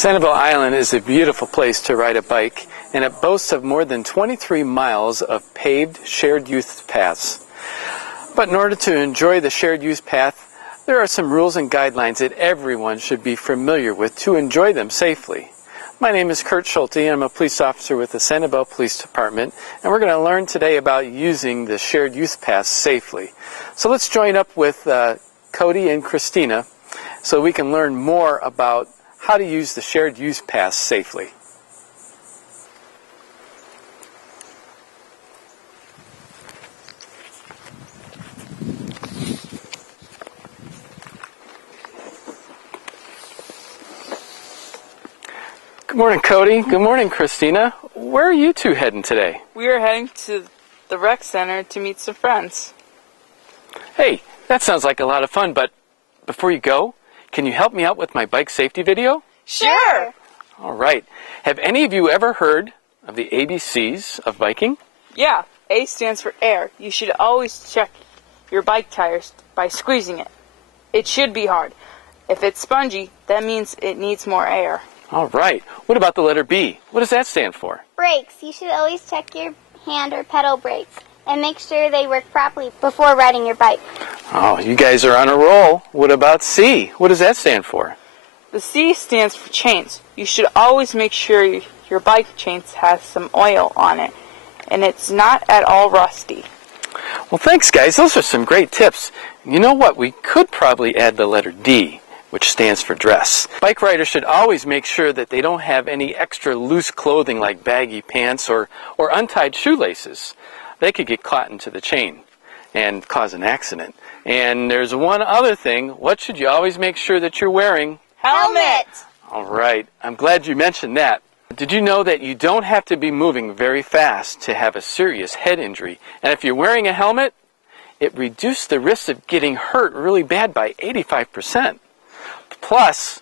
Sanibel Island is a beautiful place to ride a bike, and it boasts of more than 23 miles of paved shared use paths. But in order to enjoy the shared use path, there are some rules and guidelines that everyone should be familiar with to enjoy them safely. My name is Kurt Schulte, and I'm a police officer with the Sanibel Police Department, and we're going to learn today about using the shared use paths safely. So let's join up with Cody and Christina so we can learn more about how to use the shared use paths safely. Good morning, Cody. Good morning, Christina. Where are you two heading today? We are heading to the rec center to meet some friends. Hey, that sounds like a lot of fun, but before you go, can you help me out with my bike safety video? Sure! All right. Have any of you ever heard of the ABCs of biking? Yeah, A stands for air. You should always check your bike tires by squeezing it. It should be hard. If it's spongy, that means it needs more air. All right. What about the letter B? What does that stand for? Brakes. You should always check your hand or pedal brakes and make sure they work properly before riding your bike. Oh, you guys are on a roll. What about C? What does that stand for? The C stands for chains. You should always make sure your bike chains has some oil on it and it's not at all rusty. Well, thanks, guys. Those are some great tips. You know what? We could probably add the letter D, which stands for dress. Bike riders should always make sure that they don't have any extra loose clothing like baggy pants or untied shoelaces. They could get caught into the chain and cause an accident. And there's one other thing. What should you always make sure that you're wearing? Helmet! All right. I'm glad you mentioned that. Did you know that you don't have to be moving very fast to have a serious head injury? And if you're wearing a helmet, it reduces the risk of getting hurt really bad by 85%. Plus,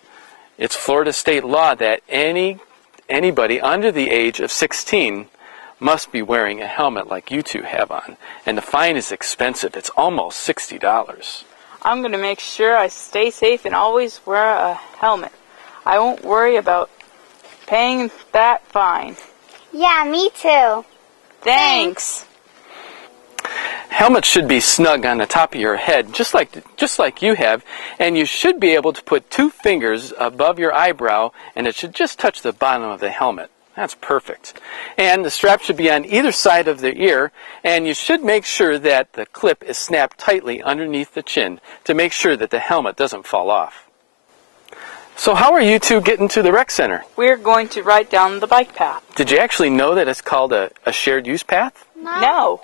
it's Florida state law that anybody under the age of 16 must be wearing a helmet like you two have on. And the fine is expensive. It's almost $60. I'm going to make sure I stay safe and always wear a helmet. I won't worry about paying that fine. Yeah, me too. Thanks. Helmets should be snug on the top of your head, just like you have, and you should be able to put 2 fingers above your eyebrow, and it should just touch the bottom of the helmet. That's perfect. And the strap should be on either side of the ear, and you should make sure that the clip is snapped tightly underneath the chin to make sure that the helmet doesn't fall off. So how are you two getting to the rec center? We're going to ride down the bike path. Did you actually know that it's called a shared use path? No.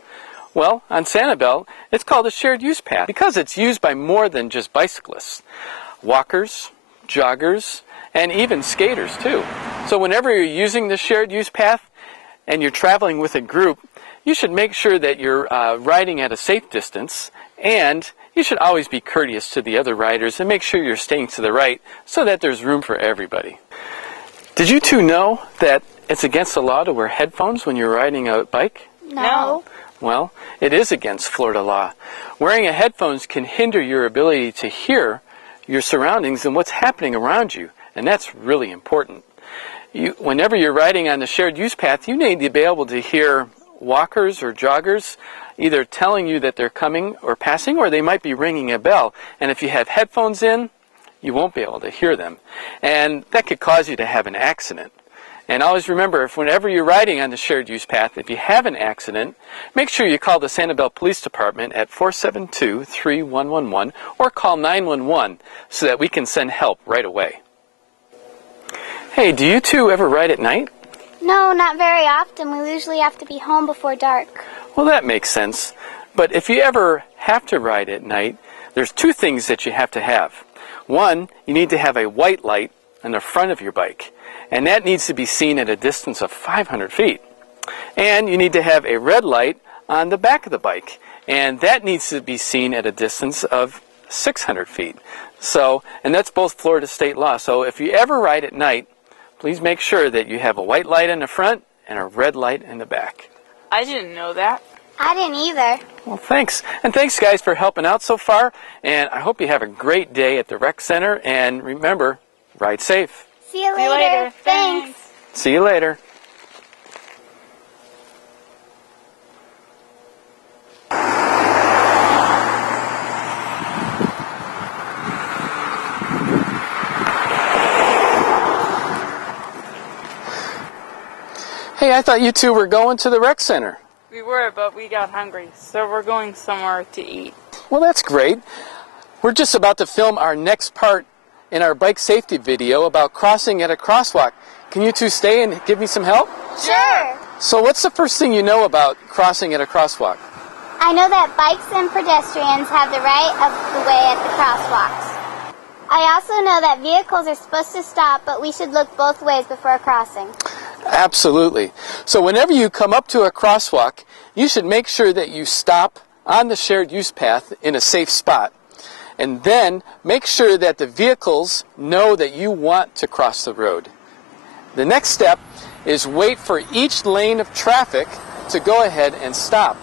Well, on Sanibel, it's called a shared use path because it's used by more than just bicyclists. Walkers, joggers, and even skaters too. So whenever you're using the shared use path and you're traveling with a group, you should make sure that you're riding at a safe distance, and you should always be courteous to the other riders and make sure you're staying to the right so that there's room for everybody. Did you two know that it's against the law to wear headphones when you're riding a bike? No. Well, it is against Florida law. Wearing a headphones can hinder your ability to hear your surroundings and what's happening around you, and that's really important. Whenever you're riding on the shared use path, you need to be able to hear walkers or joggers either telling you that they're coming or passing, or they might be ringing a bell. And if you have headphones in, you won't be able to hear them. And that could cause you to have an accident. And always remember, whenever you're riding on the shared use path, if you have an accident, make sure you call the Sanibel Police Department at 472-3111 or call 911 so that we can send help right away. Hey, do you two ever ride at night? No, not very often. We usually have to be home before dark. Well, that makes sense. But if you ever have to ride at night, there's 2 things that you have to have. One, you need to have a white light on the front of your bike, and that needs to be seen at a distance of 500 feet. And you need to have a red light on the back of the bike, and that needs to be seen at a distance of 600 feet. So, and that's both Florida state law. So if you ever ride at night, please make sure that you have a white light in the front and a red light in the back. I didn't know that. I didn't either. Well, thanks. And thanks, guys, for helping out so far. And I hope you have a great day at the rec center. And remember, ride safe. See you later. Thanks. See you later. Hey, I thought you two were going to the rec center. We were, but we got hungry, so we're going somewhere to eat. Well, that's great. We're just about to film our next part in our bike safety video about crossing at a crosswalk. Can you two stay and give me some help? Sure. So what's the first thing you know about crossing at a crosswalk? I know that bikes and pedestrians have the right of the way at the crosswalks. I also know that vehicles are supposed to stop, but we should look both ways before crossing. Absolutely. So whenever you come up to a crosswalk, you should make sure that you stop on the shared use path in a safe spot. And then make sure that the vehicles know that you want to cross the road. The next step is wait for each lane of traffic to go ahead and stop.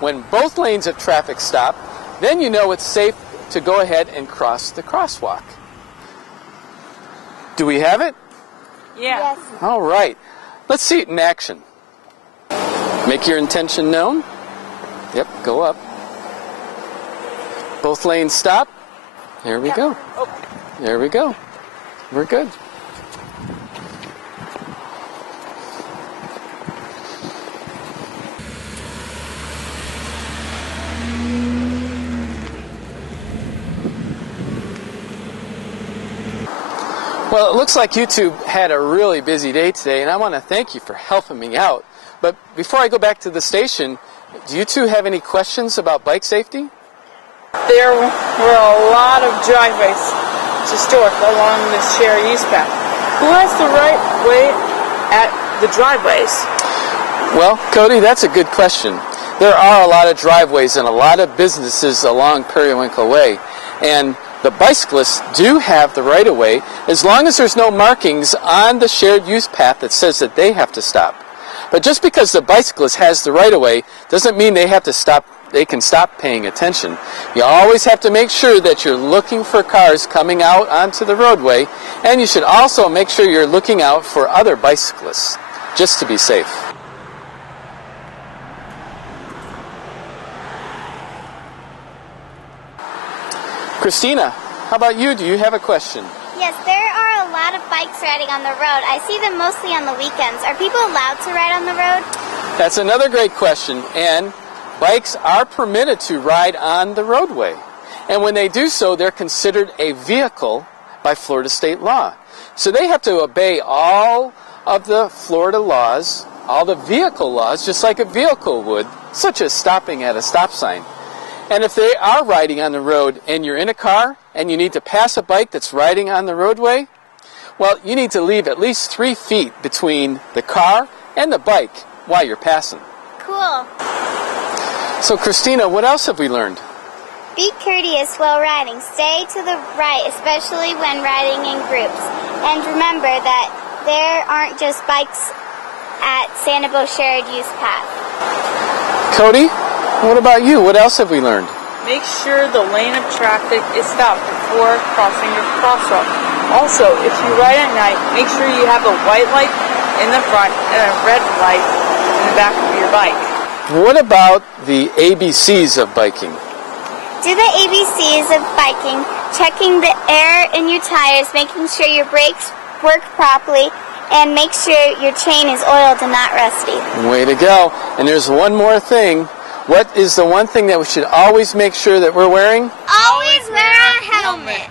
When both lanes of traffic stop, then you know it's safe to go ahead and cross the crosswalk. Do we have it? Yeah. Yes. All right. Let's see it in action. Make your intention known. Yep, go up. Both lanes stop. There we go. There we go. We're good. Well, it looks like you two had a really busy day today, and I want to thank you for helping me out. But before I go back to the station, do you two have any questions about bike safety? There were a lot of driveways to store along the shared use path. Who has the right way at the driveways? Well, Cody, that's a good question. There are a lot of driveways and a lot of businesses along Periwinkle Way, and the bicyclists do have the right-of-way as long as there's no markings on the shared use path that says that they have to stop. But just because the bicyclist has the right-of-way doesn't mean they have to stop. They can stop paying attention. You always have to make sure that you're looking for cars coming out onto the roadway, and you should also make sure you're looking out for other bicyclists, just to be safe. Christina, how about you? Do you have a question? Yes, there are a lot of bikes riding on the road. I see them mostly on the weekends. Are people allowed to ride on the road? That's another great question, and bikes are permitted to ride on the roadway. And when they do so, they're considered a vehicle by Florida state law. So they have to obey all of the Florida laws, all the vehicle laws, just like a vehicle would, such as stopping at a stop sign. And if they are riding on the road and you're in a car and you need to pass a bike that's riding on the roadway, well, you need to leave at least 3 feet between the car and the bike while you're passing. Cool. So, Christina, what else have we learned? Be courteous while riding. Stay to the right, especially when riding in groups. And remember that there aren't just bikes at Sanibel Shared Use Path. Cody, what about you? What else have we learned? Make sure the lane of traffic is stopped before crossing your crosswalk. Also, if you ride at night, make sure you have a white light in the front and a red light in the back of your bike. What about the ABCs of biking? Do the ABCs of biking, checking the air in your tires, making sure your brakes work properly, and make sure your chain is oiled and not rusty. Way to go. And there's one more thing. What is the one thing that we should always make sure that we're wearing? Always wear a helmet.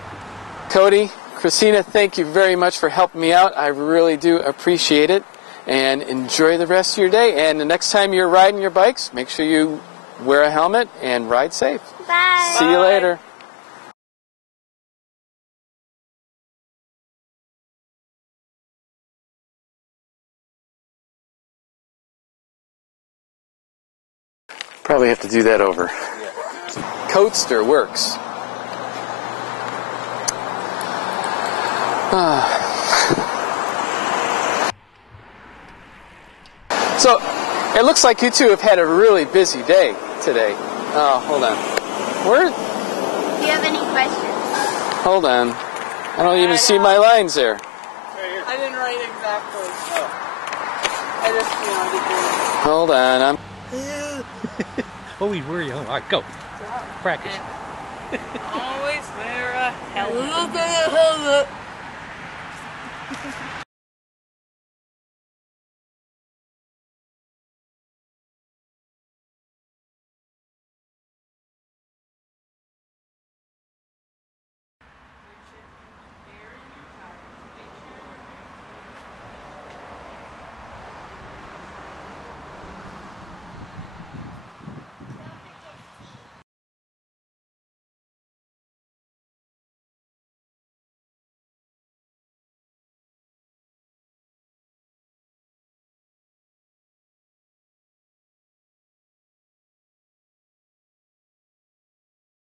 Cody, Christina, thank you very much for helping me out. I really do appreciate it. And enjoy the rest of your day. And the next time you're riding your bikes, make sure you wear a helmet and ride safe. Bye. See you later. Probably have to do that over. Coaster works. So, it looks like you two have had a really busy day today. Oh, hold on. Where? Do you have any questions? Hold on. I don't even see my lines there. Right here. right, exactly. Oh. I just wanted to do it. Hold on, I'm... Oh, he's worried. All right, go. Practice. Always wear a helmet.